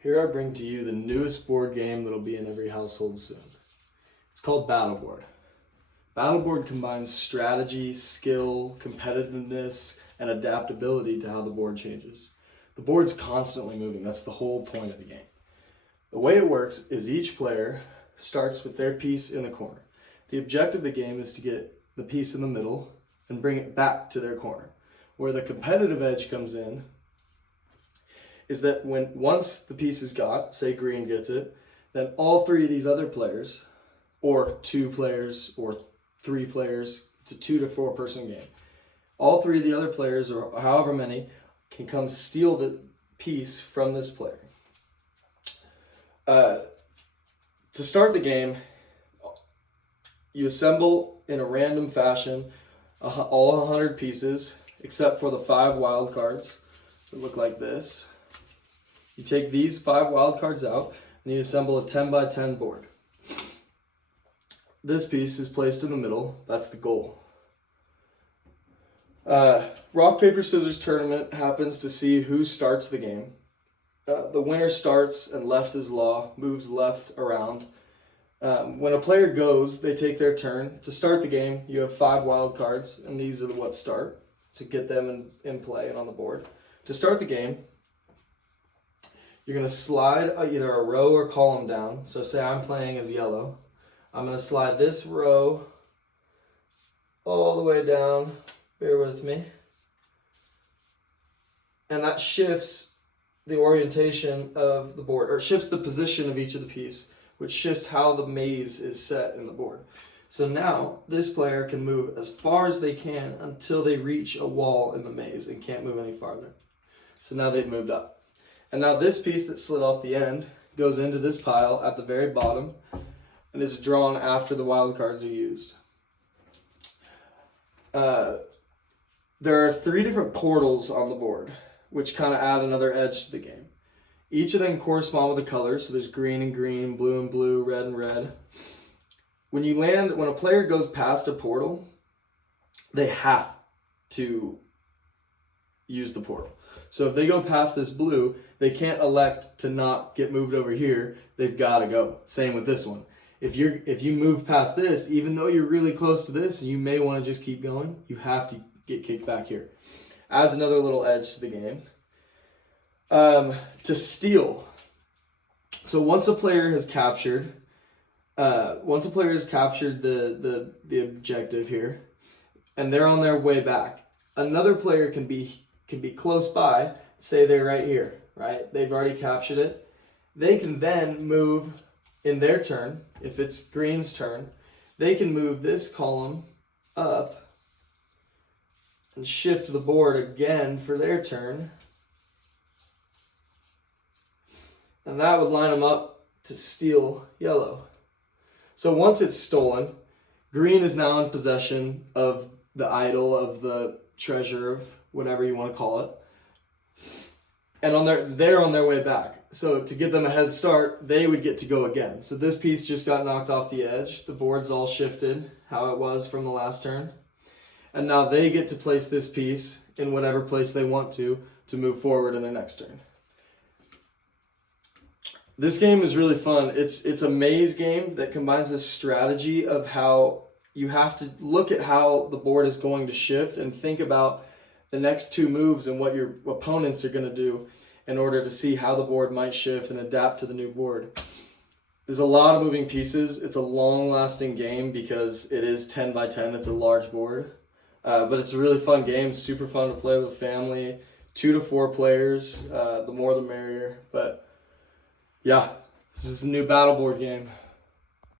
Here I bring to you the newest board game that'll be in every household soon. It's called Battleboard. Battleboard combines strategy, skill, competitiveness, and adaptability to how the board changes. The board's constantly moving. That's the whole point of the game. The way it works is each player starts with their piece in the corner. The objective of the game is to get the piece in the middle and bring it back to their corner. Where the competitive edge comes in is that once the piece is got, say green gets it, then all three of these other players, or 2 players, or 3 players, it's a 2 to 4 person game. All three of the other players, or however many, can come steal the piece from this player. To start the game, you assemble in a random fashion all 100 pieces, except for the 5 wild cards that look like this. You take these 5 wild cards out and you assemble a 10 by 10 board. This piece is placed in the middle. That's the goal. Rock, paper, scissors tournament happens to see who starts the game. The winner starts and left is law, moves left around. When a player goes, they take their turn. To start the game, you have 5 wild cards, and these are what start to get them in play and on the board. To start the game, you're going to slide either a row or column down. So say I'm playing as yellow. I'm going to slide this row all the way down. Bear with me. And that shifts the orientation of the board, or shifts the position of each of the piece, which shifts how the maze is set in the board. So now this player can move as far as they can until they reach a wall in the maze and can't move any farther. So now they've moved up. And now this piece that slid off the end goes into this pile at the very bottom and is drawn after the wild cards are used. There are 3 different portals on the board, which kind of add another edge to the game. Each of them correspond with a color, so there's green and green, blue and blue, red and red. When a player goes past a portal, they have to use the portal. So if they go past this blue, they can't elect to not get moved over here. They've got to go. Same with this one. If you move past this, even though you're really close to this, and you may want to just keep going, you have to get kicked back here. Adds another little edge to the game. To steal. So once a player has captured the objective here, and they're on their way back, another player can be close by. Say they're right here, right? They've already captured it. They can then move in their turn. If it's green's turn, they can move this column up and shift the board again for their turn. And that would line them up to steal yellow. So once it's stolen, green is now in possession of the idol, of the treasure, of whatever you want to call it. And they're on their way back. So to give them a head start, they would get to go again. So this piece just got knocked off the edge. The board's all shifted, how it was from the last turn. And now they get to place this piece in whatever place they want to move forward in their next turn. This game is really fun. It's a maze game that combines this strategy of how you have to look at how the board is going to shift and think about the next 2 moves and what your opponents are going to do in order to see how the board might shift and adapt to the new board. There's a lot of moving pieces. It's a long-lasting game because it is 10 by 10. It's a large board. But it's a really fun game, super fun to play with a family. 2 to 4 players, the more the merrier. But yeah, this is a new Battleboard game.